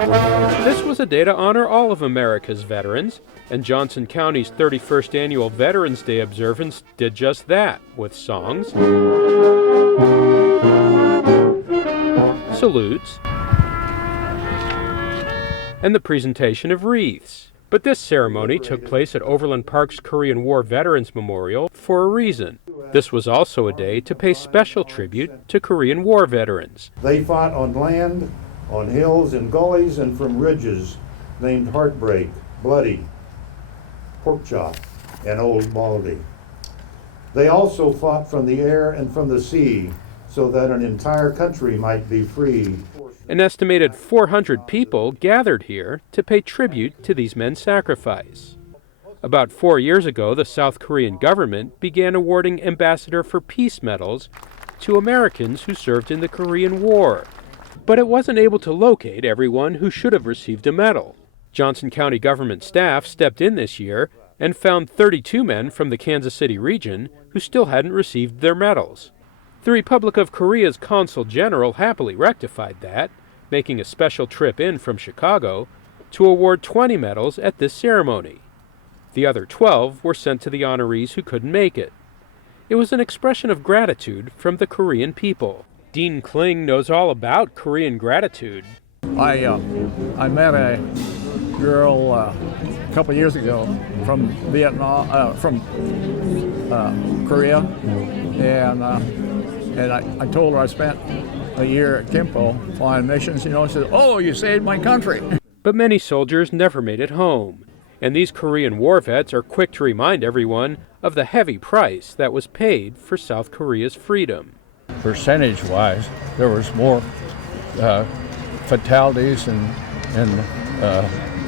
This was a day to honor all of America's veterans, and Johnson County's 31st Annual Veterans Day observance did just that, with songs, salutes, and the presentation of wreaths. But this ceremony took place at Overland Park's Korean War Veterans Memorial for a reason. This was also a day to pay special tribute to Korean War veterans. They fought on land, on hills and gullies, and from ridges named Heartbreak, Bloody, Pork Chop, and Old Baldy. They also fought from the air and from the sea so that an entire country might be free. An estimated 400 people gathered here to pay tribute to these men's sacrifice. About 4 years ago, the South Korean government began awarding Ambassador for Peace medals to Americans who served in the Korean War. But it wasn't able to locate everyone who should have received a medal. Johnson County government staff stepped in this year and found 32 men from the Kansas City region who still hadn't received their medals. The Republic of Korea's Consul General happily rectified that, making a special trip in from Chicago to award 20 medals at this ceremony. The other 12 were sent to the honorees who couldn't make it. It was an expression of gratitude from the Korean people. Dean Kling knows all about Korean gratitude. I met a girl a couple years ago from Vietnam, from Korea, and I told her I spent a year at Kimpo flying missions. She said, "Oh, you saved my country." But many soldiers never made it home, and these Korean war vets are quick to remind everyone of the heavy price that was paid for South Korea's freedom. Percentage-wise, there was more fatalities and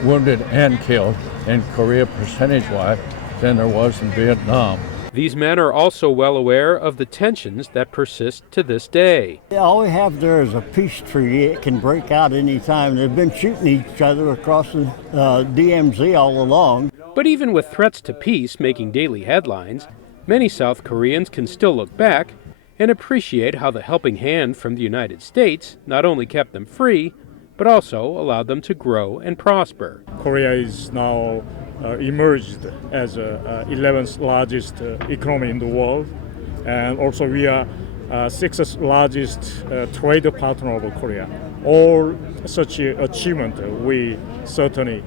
wounded and killed in Korea percentage-wise than there was in Vietnam. These men are also well aware of the tensions that persist to this day. All we have there is a peace treaty. It can break out any time. They've been shooting each other across the DMZ all along. But even with threats to peace making daily headlines, many South Koreans can still look back and appreciate how the helping hand from the United States not only kept them free, but also allowed them to grow and prosper. Korea is now emerged as the 11th largest economy in the world, and also we are 6th largest trade partner of Korea. All such achievement we certainly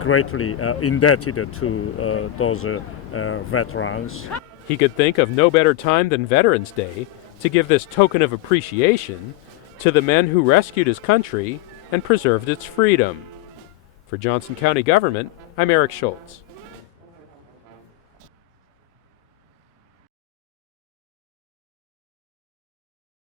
greatly indebted to those veterans. He could think of no better time than Veterans Day to give this token of appreciation to the men who rescued his country and preserved its freedom. For Johnson County Government, I'm Eric Schultz.